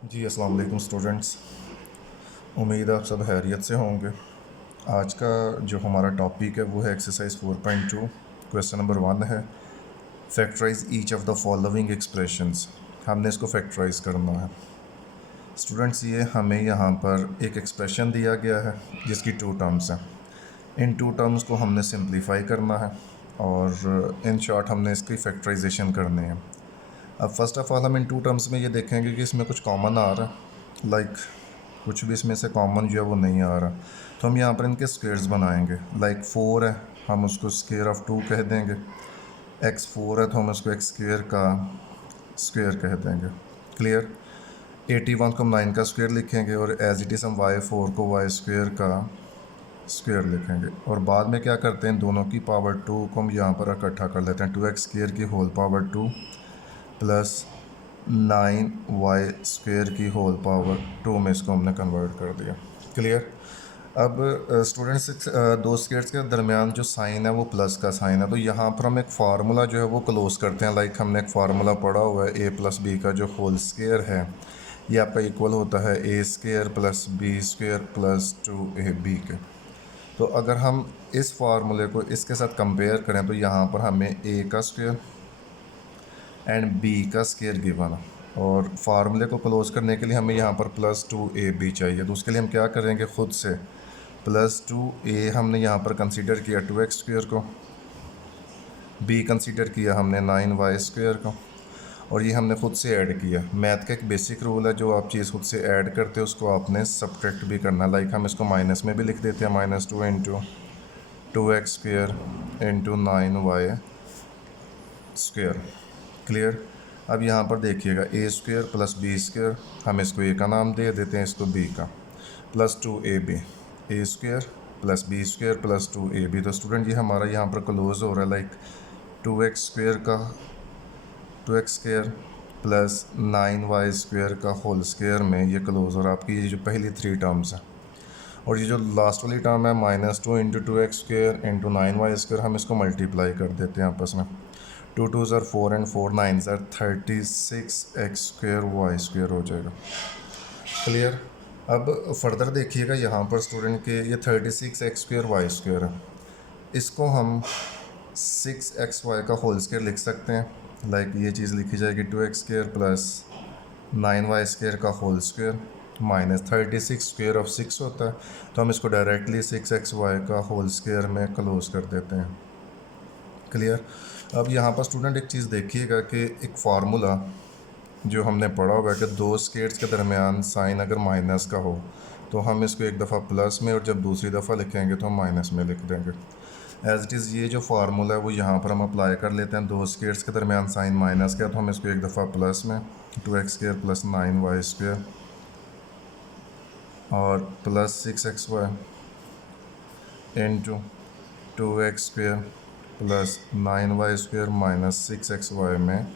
जी अस्सलाम वालेकुम स्टूडेंट्स। उम्मीद आप सब खैरियत से होंगे। आज का जो हमारा टॉपिक है वो है एक्सरसाइज 4.2। क्वेश्चन नंबर 1 है, factorise each of the following expressions. हमने इसको फैक्टराइज करना है। स्टूडेंट्स, ये हमें यहाँ पर एक एक्सप्रेशन दिया गया है जिसकी 2 टर्म्स हैं। इन 2 टर्म्स को हमने सिंप्लीफाई करना है और इन शॉर्ट हमने इसकी फैक्टराइजेशन करनी है। अब फर्स्ट ऑफ ऑल हम इन 2 टर्म्स में ये देखेंगे कि इसमें कुछ कॉमन आ रहा है, लाइक कुछ भी इसमें से कॉमन जो है वो नहीं आ रहा, तो हम यहाँ पर इनके स्क्वेयर्स बनाएंगे। लाइक 4 है, हम उसको स्क्वेयर ऑफ 2 कह देंगे। x4 है तो हम उसको एक्स स्क्वेयर का स्क्वेयर कह देंगे। क्लियर। 81 को हम 9 का स्क्वेयर लिखेंगे और एज इट इज़ हम y4 को y स्क्वेयर का स्क्वेयर लिखेंगे। और बाद में क्या करते हैं, दोनों की पावर 2 को हम यहाँ पर इकट्ठा कर लेते हैं। 2x स्क्वेयर की whole power 2 plus 9y square की होल पावर 2 में इसको हमने कन्वर्ट कर दिया। क्लियर। अब स्टूडेंट्स, दो स्क्वेयर्स के दरमियान जो साइन है वो प्लस का साइन है, तो यहाँ पर हम एक फार्मूला जो है वो क्लोज करते हैं। लाइक हमने एक फार्मूला पढ़ा हुआ है, a प्लस बी का जो होल स्क्वेयर है ये आपका इक्वल होता है a square plus B square plus 2ab के। तो अगर हम इस फार्मूले को इसके साथ कंपेयर करें तो यहाँ पर हमें a का स्क्वेयर एंड b का स्क्वायर गिवन है, और फार्मूले को क्लोज करने के लिए हमें यहाँ पर प्लस 2ab चाहिए। तो उसके लिए हम क्या करेंगे, खुद से प्लस 2a हमने यहाँ पर कंसीडर किया 2x स्क्वायर को, b कंसीडर किया हमने 9y स्क्वायर को, और ये हमने खुद से ऐड किया। मैथ का एक बेसिक रूल है, जो आप चीज़ खुद से ऐड करते हो उसको आपने सब्ट्रैक्ट भी करना। लाइक हम इसको माइनस में भी लिख देते हैं, -2 into 2x square into 9y square. Clear. अब यहाँ पर देखिएगा a square plus B square, हम इसको a का नाम दे देते हैं, इसको b का, plus 2ab, a square plus B square plus 2ab। तो स्टूडेंट ये हमारा यहाँ पर क्लोज हो रहा है, लाइक 2x स्क्वायर का 2x square plus 9y square का होल स्क्वायर में ये क्लोज हो रहा है। आपकी ये जो पहली 3 टर्म्स है, और ये जो लास्ट वाली टर्म है -2 into 2x square into 9y square, हम इसको मल्टीप्लाई कर देते हैं आपस में। 2 2s are 4 and 4 9s are 36x square y square हो जाएगा। क्लियर। अब फर्दर देखिएगा यहाँ पर स्टूडेंट के ये 36x स्क्वायर y स्क्वायर है, इसको हम 6xy का होल स्क्वायर लिख सकते हैं। लाइक ये चीज़ लिखी जाएगी 2x square plus 9y square का whole square minus 36 square of 6 होता है, तो हम इसको डायरेक्टली 6xy का होल स्क्वायर में क्लोज कर देते हैं। क्लियर। अब यहाँ पर स्टूडेंट एक चीज़ देखिएगा कि एक फार्मूला जो हमने पढ़ा हुआ है कि दो स्केट्स के दरमियान साइन अगर माइनस का हो तो हम इसको एक दफ़ा प्लस में और जब दूसरी दफ़ा लिखेंगे तो हम माइनस में लिख देंगे। एज इट इज़ ये जो फार्मूला है वो यहाँ पर हम अप्लाई कर लेते हैं। दो स्केट्स के दरमियान साइन माइनस का, तो हम इसको एक दफ़ा प्लस में 2x square plus 9y square और plus 6xy into 2x square plus 9y square minus 6xy में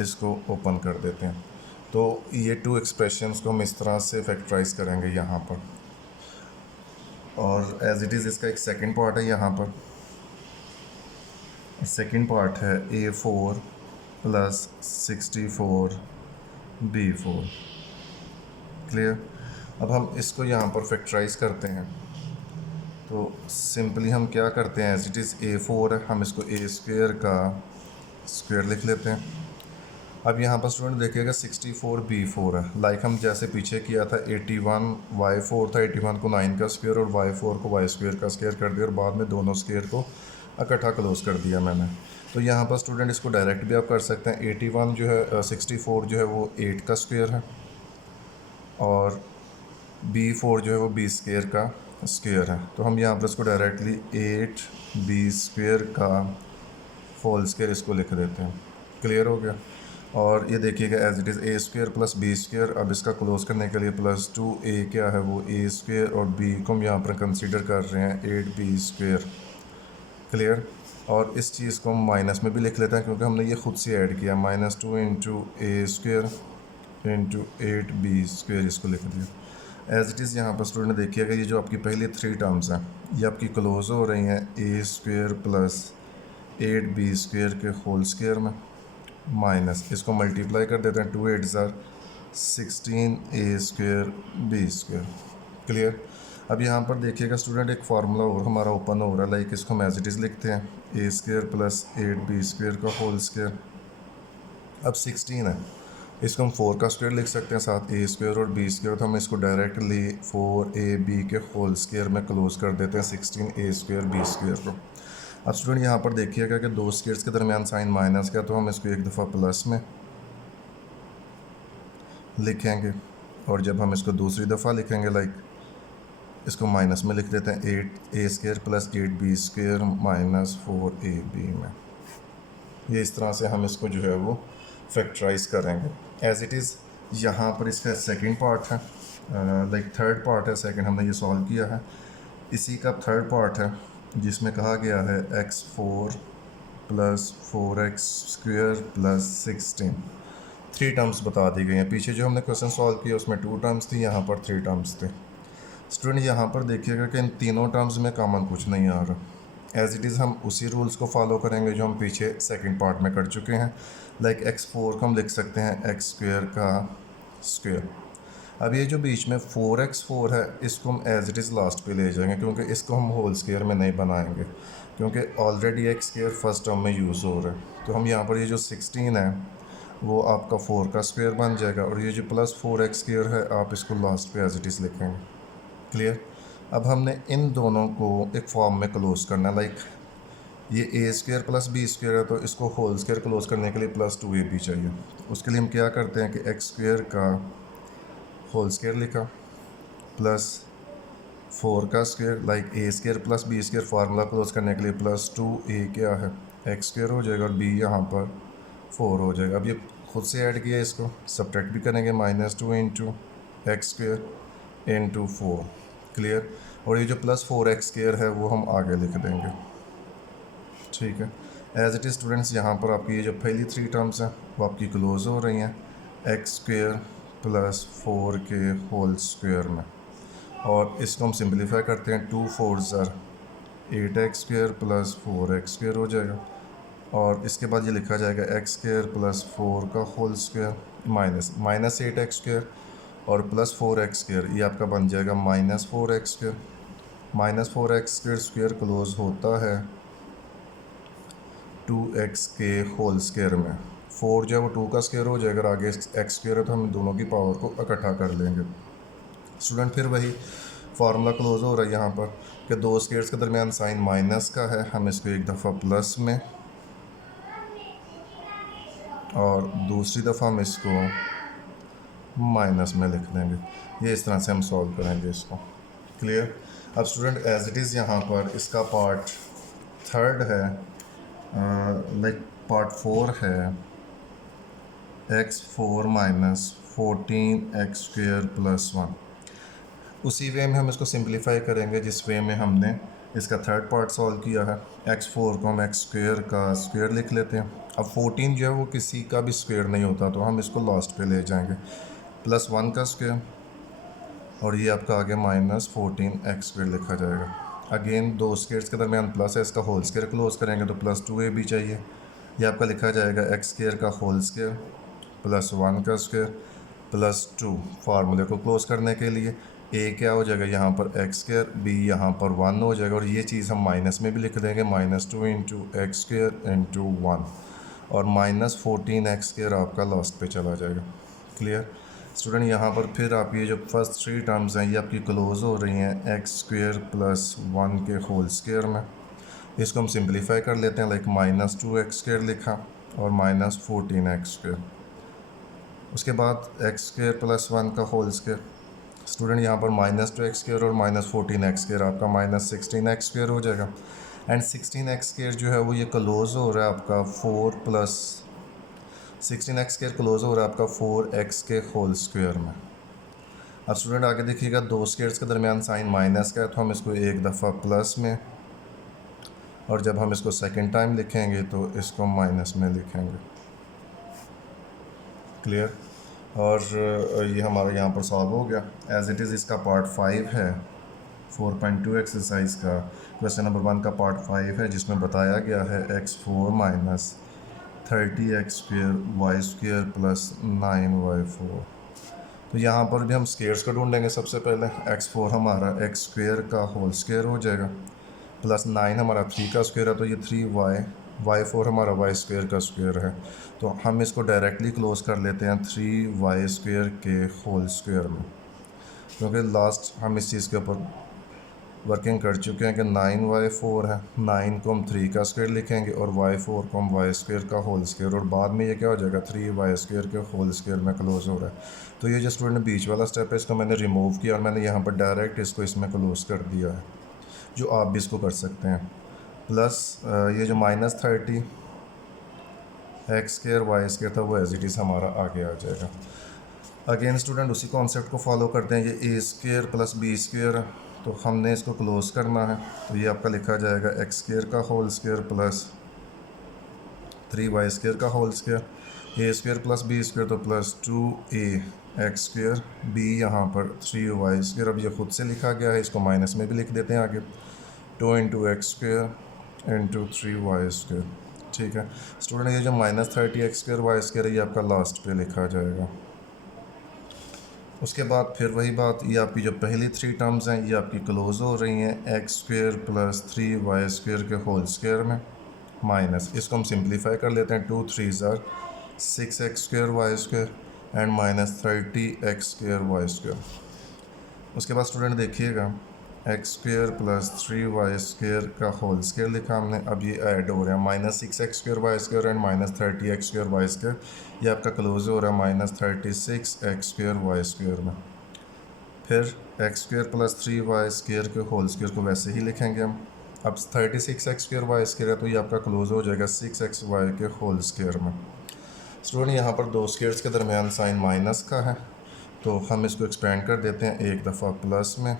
इसको ओपन कर देते हैं। तो ये 2 एक्सप्रेशंस को हम इस तरह से फैक्टराइज करेंगे यहाँ पर, और एज इट इज़ इसका एक सेकंड पार्ट है यहाँ पर। सेकंड पार्ट है a4 प्लस 64 b4। क्लियर। अब हम इसको यहाँ पर फैक्टराइज करते हैं, तो सिंपली हम क्या करते हैं, एज इट इज़ a4 है, हम इसको a स्क्वायर का स्क्वायर लिख लेते हैं। अब यहाँ पर स्टूडेंट देखिएगा 64 b4 है, लाइक हम जैसे पीछे किया था 81 y4 था, 81 को 9 का स्क्वायर और y4 को y स्क्वायर का स्क्वायर कर दिया और बाद में दोनों स्क्वायर को इकट्ठा क्लोज कर दिया मैंने। तो यहाँ पर स्टूडेंट इसको डायरेक्ट भी आप कर सकते हैं। 81 जो है 64 जो है वो 8 का स्क्वायर है, और b4 जो है वो b स्क्वायर का स्क्वायर है। तो हम यहाँ पर इसको डायरेक्टली 8b स्क्वायर का होल स्क्वायर इसको लिख देते हैं। क्लियर हो गया। और ये देखिएगा as it is a square plus B square. अब इसका क्लोज करने के लिए प्लस 2a क्या है वो a स्क्वायर, और b को हम यहाँ पर कंसीडर कर रहे हैं 8b स्क्वायर। क्लियर। और इस चीज़ को हम माइनस में भी लिख लेते हैं क्योंकि हमने ये खुद से ऐड किया, -2 into a square into 8b square इसको लिख दिया। एज इट इज़ यहाँ पर स्टूडेंट देखिएगा ये जो आपकी पहली 3 टर्म्स हैं ये आपकी क्लोज हो रही हैं a square plus 8b square के होल स्क्वायर में, माइनस इसको मल्टीप्लाई कर देते हैं, 2 8s are 16a² b²। Clear. अब यहाँ पर देखिएगा स्टूडेंट, एक फार्मूला और हमारा ओपन हो रहा है, लाइक इसको हम एज इट इज़ लिखते हैं a² + 8b² का होल स्क्वायर। अब 16 है, इसको हम 4 का स्क्वायर लिख सकते हैं, साथ a² और b², तो हम इसको डायरेक्टली 4ab के होल स्क्वायर में क्लोज कर देते हैं 16a² b² को। अब स्टूडेंट यहाँ पर देखिएगा कि दो स्क्वायर्स के दरमियान साइन माइनस का, तो हम इसको एक दफ़ा प्लस में लिखेंगे, और जब हम इसको दूसरी दफ़ा लिखेंगे लाइक इसको माइनस में लिख देते हैं 8a² + 8b² - 4ab में। ये इस तरह से हम इसको जो है वो फैक्टराइज करेंगे एज इट इज़। यहाँ पर इसका सेकंड पार्ट है, लाइक थर्ड पार्ट है, सेकंड हमने ये सॉल्व किया है। इसी का थर्ड पार्ट है जिसमें कहा गया है x4 + 4x² + 16। 3 टर्म्स बता दी गई हैं। पीछे जो हमने क्वेश्चन सॉल्व किया उसमें 2 टर्म्स थी, यहाँ पर 3 टर्म्स थे। स्टूडेंट यहाँ पर देखिएगा कि इन तीनों टर्म्स में कॉमन कुछ नहीं आ रहा। एज इट इज़ हम उसी रूल्स को फॉलो करेंगे जो हम पीछे सेकंड पार्ट में कर चुके हैं। लाइक x4 को हम लिख सकते हैं x² का स्क्वायर। अब ये जो बीच में 4x4 है, इसको हम एज इट इज़ लास्ट पे ले जाएंगे, क्योंकि इसको हम होल स्क्वायर में नहीं बनाएंगे, क्योंकि ऑलरेडी x² फर्स्ट टर्म में यूज़ हो रहा है। तो हम यहाँ पर ये जो 16 है वो आपका 4 का स्क्वायर बन जाएगा, और ये जो प्लस 4x² है आप इसको लास्ट पे एज इट इज़ लिखेंगे। क्लियर। अब हमने इन दोनों को एक फॉर्म में क्लोज करना है, लाइक ये a² + b² है, तो इसको होल स्क्वायर क्लोज करने के लिए +2ab चाहिए। उसके लिए हम क्या करते हैं कि x² का होल स्क्वायर लिखा प्लस 4 का square, like a² + b² formula close करने के लिए +2a क्या है x² हो जाएगा, और b यहाँ पर 4 हो जाएगा। अब ये खुद से ऐड किया, इसको सब्ट्रैक्ट भी करेंगे, -2 × x² × 4। क्लियर। और ये जो +4x² है वो हम आगे लिख देंगे। ठीक है। एज इट इज़ स्टूडेंट्स, यहाँ पर आपकी ये जो पहली 3 टर्म्स हैं वो आपकी क्लोज हो रही हैं x² + 4 के होल स्क्वायर में, और इसको हम सिंपलीफाई करते हैं। 2 4s are 8x² + 4x² हो जाएगा, और इसके बाद ये लिखा जाएगा x² + 4 का होल स्क्वायर माइनस 8x² और +4x², ये आपका बन जाएगा -4x²। -4x² स्क्वायर क्लोज होता है 2x के होल स्क्वायर में। 4 जो है वो 2 का स्क्वायर हो जाएगा, आगे x² है तो हम दोनों की पावर को इकट्ठा कर लेंगे। स्टूडेंट फिर वही फार्मूला क्लोज हो रहा है यहाँ पर कि दो स्क्वायर्स के दरमियान साइन माइनस का है, हम इसको एक दफ़ा प्लस में और दूसरी दफ़ा हम इसको माइनस में लिख देंगे। ये इस तरह से हम सॉल्व करेंगे इसको। क्लियर। अब स्टूडेंट एज इट इज़ यहाँ पर इसका पार्ट थर्ड है, लाइक पार्ट 4 है x4 - 14x² + 1। उसी वे में हम इसको सिंप्लीफाई करेंगे जिस वे में हमने इसका थर्ड पार्ट सॉल्व किया है। x4 को हम x² का स्क्वायर लिख लेते हैं। अब 14 जो है वो किसी का भी स्क्वायर नहीं होता, तो हम इसको लास्ट पे ले जाएंगे, +1 का स्क्वायर, और ये आपका आगे -14x² लिखा जाएगा। अगेन दो स्क्वायर्स के दरमियान प्लस है, इसका होल स्क्वायर क्लोज करेंगे तो +2ab चाहिए। ये आपका लिखा जाएगा x² का होल स्क्वायर +1 का स्क्वायर +2। फार्मूले को क्लोज करने के लिए a क्या हो जाएगा यहाँ पर x², b यहाँ पर 1 हो जाएगा, और ये चीज़ हम माइनस में भी लिख देंगे, -2 × x² × 1, और -14x² आपका लास्ट पे चला जाएगा। क्लियर। स्टूडेंट यहाँ पर फिर आप ये जो फर्स्ट 3 टर्म्स हैं ये आपकी क्लोज हो रही हैं x² + 1 के होल स्क्वायर में। इसको हम सिंप्लीफाई कर लेते हैं, लाइक -2x² लिखा और -14x²। उसके बाद x² + 1 का होल स्क्वायर। स्टूडेंट यहाँ पर -2x² और -14x² आपका -16x² हो जाएगा, एंड 16x² जो है वो ये क्लोज हो रहा है आपका 16x² क्लोज हो रहा है आपका 4x के होल स्क्वायर में। अब स्टूडेंट आगे देखिएगा, दो स्क्वायर्स के दरमियान साइन माइनस का है, तो हम इसको एक दफ़ा प्लस में, और जब हम इसको सेकंड टाइम लिखेंगे तो इसको माइनस में लिखेंगे। क्लियर। और ये हमारा यहाँ पर सॉल्व हो गया एज इट इज़। इसका पार्ट 5 है 4.2 एक्सरसाइज का, क्वेश्चन नंबर 1 का पार्ट 5 है, जिसमें बताया गया है x4 - 30x² y² + 9y4। तो यहाँ पर भी हम स्क्वेयर्स को ढूंढेंगे। सबसे पहले x4 हमारा x स्क्वेयर का होल स्क्वेयर हो जाएगा, प्लस 9 हमारा 3 का स्क्वेयर है तो ये 3y, y4 हमारा y स्क्वेयर का स्क्वेयर है। तो हम इसको डायरेक्टली क्लोज कर लेते हैं 3y स्क्वेयर के होल स्क्वेयर में, क्योंकि लास्ट हम इस चीज़ के ऊपर वर्किंग कर चुके हैं कि 9y4 है, 9 को हम 3 का स्क्वायर लिखेंगे और y4 को हम y स्क्वायर का होल स्क्वायर, और बाद में ये क्या हो जाएगा 3y स्क्वायर के होल स्क्वायर में क्लोज हो रहा है। तो ये जो स्टूडेंट बीच वाला स्टेप है इसको मैंने रिमूव किया और मैंने यहाँ पर डायरेक्ट इसको इसमें क्लोज कर दिया है, जो आप भी इसको कर सकते हैं। प्लस ये जो -30 x स्क्वायर y स्क्वायर था वो एज इट इज़ हमारा आगे आ जाएगा। अगेन स्टूडेंट उसी कॉन्सेप्ट को फॉलो करते हैं। ये a square plus b square, तो हमने इसको क्लोज करना है, तो ये आपका लिखा जाएगा x स्क्वायर का whole square plus 3y square का whole square, a square plus b square तो plus 2a x square, b यहाँ पर 3y स्क्वायर। अब ये खुद से लिखा गया है, इसको माइनस में भी लिख देते हैं आगे, 2 into x square into 3y square. ठीक है स्टूडेंट, ये जो -30 x स्क्वायर y स्क्वायर है ये आपका लास्ट पे लिखा जाएगा। उसके बाद फिर वही बात, ये आपकी जो पहली 3 टर्म्स हैं ये आपकी क्लोज हो रही हैं x square plus 3y square के होल स्क्वायर में, माइनस इसको हम सिंप्लीफाई कर लेते हैं, 2 3 ज़ार 6x square y square and -30x square y square. उसके बाद स्टूडेंट देखिएगा x square plus 3y square का होल स्क्वायर लिखा हमने, अब ये ऐड हो रहा है -6x square y square and -30x square y square, ये आपका क्लोज हो रहा है -36x स्क्वायर y स्क्वायर में। फिर x square plus 3y square के होल स्क्वायर को वैसे ही लिखेंगे हम। अब 36x स्क्वायर y स्क्वायर है तो ये आपका क्लोज हो जाएगा 6xy के होल स्क्वायर में। स्टूडेंट यहाँ पर दो स्क्वायर्स के दरमियान साइन माइनस का है, तो हम इसको एक्सपेंड कर देते हैं एक दफ़ा प्लस में,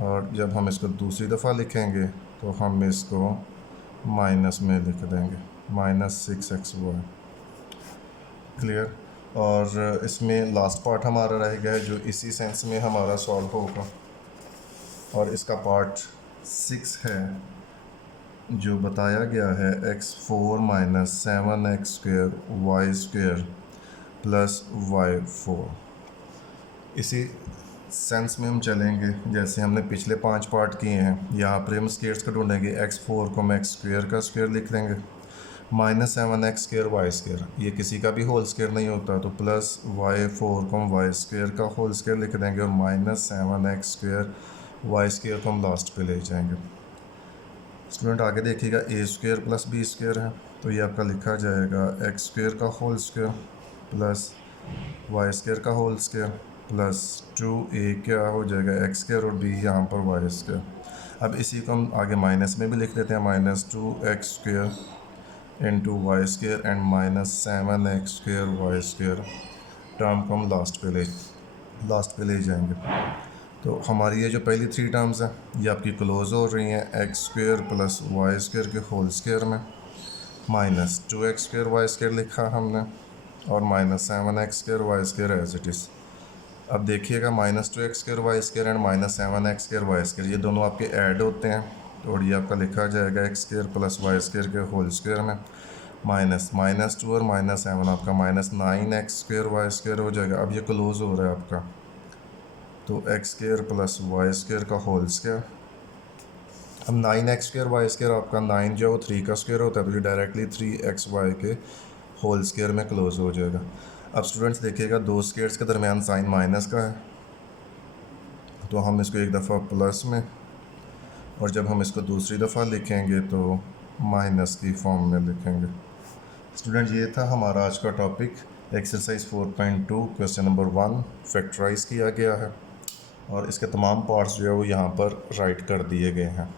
और जब हम इसको दूसरी दफ़ा लिखेंगे तो हम इसको माइनस में लिख देंगे, -6xy। क्लियर। और इसमें लास्ट पार्ट हमारा रहेगा है जो इसी सेंस में हमारा सॉल्व होगा, और इसका पार्ट 6 है जो बताया गया है x4 - 7x square y square plus y4। इसी सेंस में हम चलेंगे जैसे हमने पिछले 5 पार्ट किए हैं। यहाँ पर हम स्क्वायर्स को ढूंढेंगे, x4 को हम x स्क्वायर का स्क्वायर लिख देंगे, -7x स्क्वायर y स्क्वायर, ये किसी का भी होल स्क्वायर नहीं होता, तो प्लस y4 को हम y स्क्वायर का होल स्क्वायर लिख देंगे, और -7x स्क्वायर y स्क्वायर को हम लास्ट पे ले जाएंगे। स्टूडेंट आगे देखिएगा a square plus b square है, तो ये आपका लिखा जाएगा x स्क्वायर का whole square plus y square का होल स्क्वायर प्लस 2a क्या हो जाएगा x स्क्वायर, और b यहाँ पर y स्क्वायर। अब इसी को हम आगे माइनस में भी लिख देते हैं, -2x square into Y square and -7x square y square. Term को हम लास्ट पे ले जाएंगे। तो हमारी ये जो पहली 3 टर्म्स हैं ये आपकी क्लोज हो रही हैं x square plus Y square के होल स्क्वायर में, -2x स्क्वायर y स्क्वायर लिखा हमने, और -7x square y square as it is. अब देखिएगा -2x square y square and -7x square y square ये दोनों आपके ऐड होते हैं, और ये आपका लिखा जाएगा x square plus y square के होल स्क्वायर में, -2 और -7 आपका -9x स्क्वायर y स्क्वायर हो जाएगा। अब ये क्लोज हो रहा है आपका, तो x square plus y square का होल स्क्वायर। अब 9x स्क्वायर y स्क्वायर आपका 9 जो 3 का स्क्वायर होता है, तो ये डायरेक्टली 3xy के होल स्क्वायर में क्लोज हो जाएगा। अब स्टूडेंट्स देखिएगा दो स्क्वायर्स के दरमियान साइन माइनस का है, तो हम इसको एक दफ़ा प्लस में, और जब हम इसको दूसरी दफ़ा लिखेंगे तो माइनस की फॉर्म में लिखेंगे। स्टूडेंट ये था हमारा आज का topic, exercise 4.2 question number 1 factorise किया गया है, और इसके तमाम पार्ट्स जो है वो यहाँ पर राइट कर दिए गए हैं।